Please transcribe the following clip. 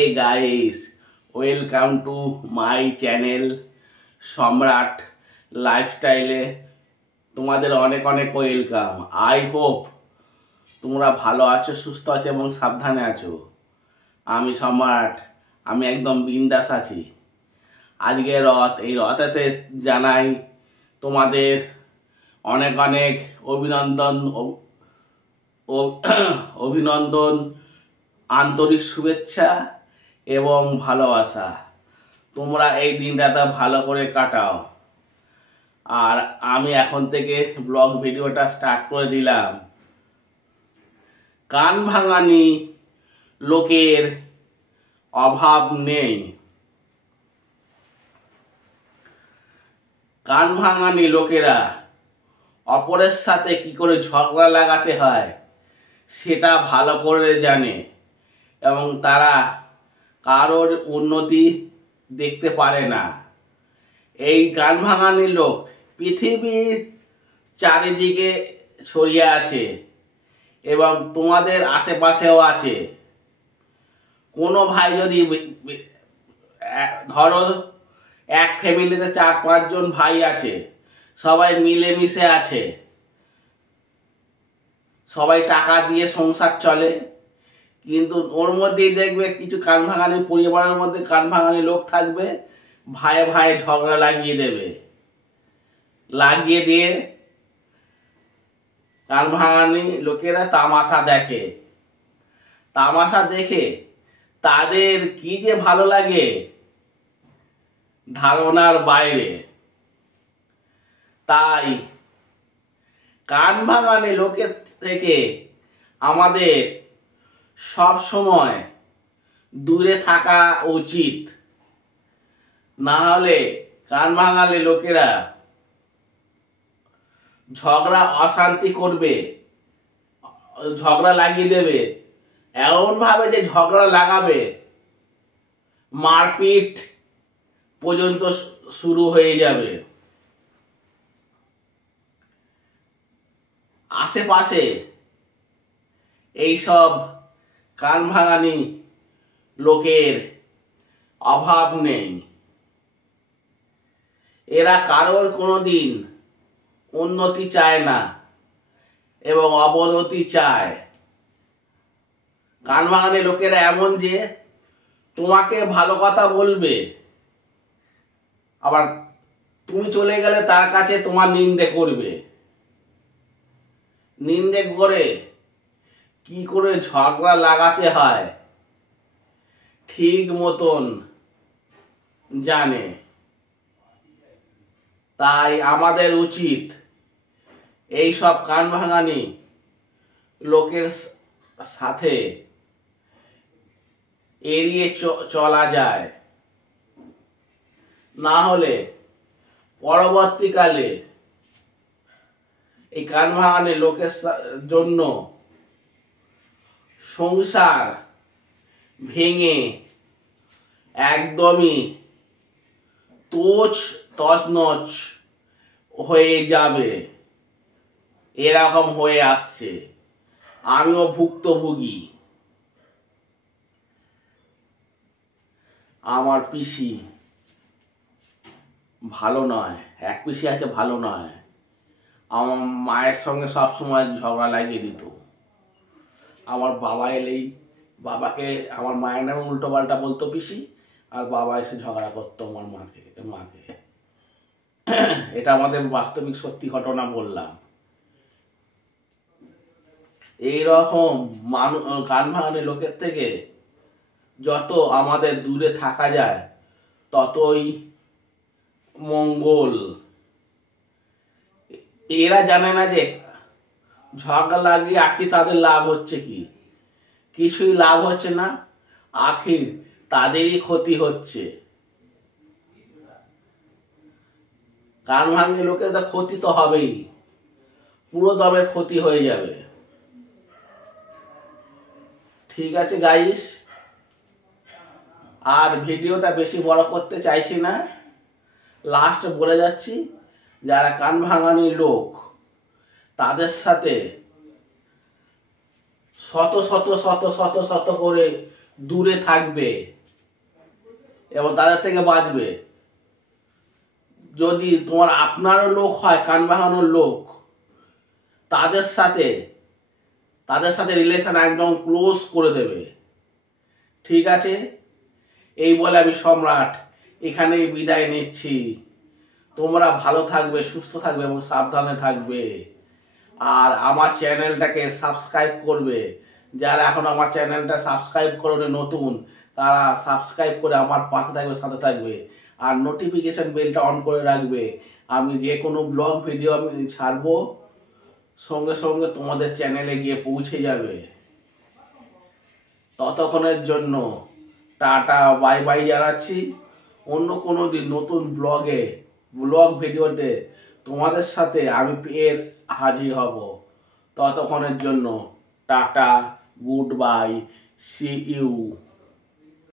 Hey guys, welcome to my channel সম্রাট লাইফস্টাইলে তোমাদের অনেক অনেক ওয়েলকাম। আই হোপ তোমরা ভালো আছো, সুস্থ আছো এবং সাবধানে আছো। আমি সম্রাট, আমি একদম বিন্দাস আছি। আজকে রথ, এই রথেতে জানাই তোমাদের অনেক অনেক অভিনন্দন, আন্তরিক শুভেচ্ছা এবং ভালোবাসা। তোমরা এই দিনটা ভালো করে কাটাও। আর আমি এখন থেকে ব্লগ ভিডিওটা স্টার্ট করে দিলাম। কান ভাঙানি লোকের অভাব নেই। কান ভাঙানি লোকেরা অপরের সাথে কি করে ঝগড়া লাগাতে হয় সেটা ভালো করে জানে এবং তারা কারোর উন্নতি দেখতে পারে না। এই কান ভাঙানি লোক পৃথিবীর চারিদিকে ছড়িয়ে আছে এবং তোমাদের আশেপাশেও আছে। কোনো ভাই যদি ধরো এক ফ্যামিলিতে 4-5 জন ভাই আছে, সবাই মিলেমিশে আছে, সবাই টাকা দিয়ে সংসার চলে, কিন্তু ওর মধ্যেই দেখবে কিছু কান ভাঙানি পরিবারের মধ্যে কান ভাঙানি লোক থাকবে, ভাই ভাই ঝগড়া লাগিয়ে দেবে। লাগিয়ে দিয়ে কান ভাঙানি লোকেরা তামাশা দেখে। তামাশা দেখে তাদের কি যে ভালো লাগে ধারণার বাইরে। তাই কান ভাঙানি লোকের থেকে আমাদের সব সময় দূরে থাকা উচিত। না হলে কান ভাঙানি লোকেরা ঝগড়া অশান্তি করবে, ঝগড়া লাগিয়ে দেবে। এমন ভাবে যে ঝগড়া লাগাবে মারপিট পর্যন্ত শুরু হয়ে যাবে। আশেপাশে এইসব কান ভাঙানি লোকের অভাব নেই। এরা কারোর কোনোদিন উন্নতি চায় না এবং অবনতি চায়। কান ভাঙানি লোকেরা এমন যে তোমাকে ভালো কথা বলবে, আবার তুমি চলে গেলে তার কাছে তোমার নিন্দে করবে। নিন্দে করে কি করে ঝগড়া লাগাতে হয় ঠিক মতন জানে। তাই আমাদের উচিত এই সব কান ভাঙানি লোকের সাথে এড়িয়ে চলা যায়। না হলে পরবর্তীকালে এই কান ভাঙানি লোকের জন্য সংসার ভেঙে একদমই তছনছ হয়ে যাবে। এরকম হয়ে আসছে, আমিও ভুক্তভোগী। আমার পিসি ভালো নয়, এক পিসি আছে ভালো নয়, আমার মায়ের সঙ্গে সবসময় ঝগড়া লাগিয়ে দিত। আমার বাবা এলেই বাবাকে, আমার মায়ের নামে উল্টো পাল্টা বলতো পিসি, আর বাবা এসে ঝগড়া করতো আমার মাকে। এটা আমাদের বাস্তবিক সত্যি ঘটনা বললাম। এইরকম কান ভাঙানি লোকের থেকে যত আমাদের দূরে থাকা যায় ততই মঙ্গল। এরা জানে না যে ঝগড়া লাগিয়ে আখির তাদের লাভ হচ্ছে কি? কিছুই লাভ হচ্ছে না, আখির তাদেরই ক্ষতি হচ্ছে। কান ভাঙানি লোকের ক্ষতি তো হবেই, পুরো দমের ক্ষতি হয়ে যাবে। ঠিক আছে গাইস, আর ভিডিওটা বেশি বড় করতে চাইছি না। লাস্ট বলে যাচ্ছি, যারা কান ভাঙানি লোক তাদের সাথে শত শত শত শত শত করে দূরে থাকবে এবং তাদের থেকে বাঁচবে। যদি তোমার আপনারও লোক হয় কান বাঁকানোর লোক, তাদের সাথে রিলেশন একদম ক্লোজ করে দেবে। ঠিক আছে, এই বলে আমি সম্রাট এখানেই বিদায় নিচ্ছি। তোমরা ভালো থাকবে, সুস্থ থাকবে এবং সাবধানে থাকবে। আর আমার চ্যানেলটাকে সাবস্ক্রাইব করবে। যারা এখন আমার চ্যানেলটা সাবস্ক্রাইব করবে নতুন, তারা সাবস্ক্রাইব করে আমার পাশে থাকবে, সাথে থাকবে। আর নোটিফিকেশন বেলটা অন করে রাখবে। আমি যে কোনো ব্লগ ভিডিও আমি ছাড়বো, সঙ্গে সঙ্গে তোমাদের চ্যানেলে গিয়ে পৌঁছে যাবে। ততক্ষণের জন্য টাটা, বাই বাই জানাচ্ছি। অন্য কোনো দিন নতুন ব্লগ ভিডিওতে তোমাদের সাথে আমি ফের হাজির হব। ততক্ষণের জন্য টাটা, গুড বাই, সি ইউ।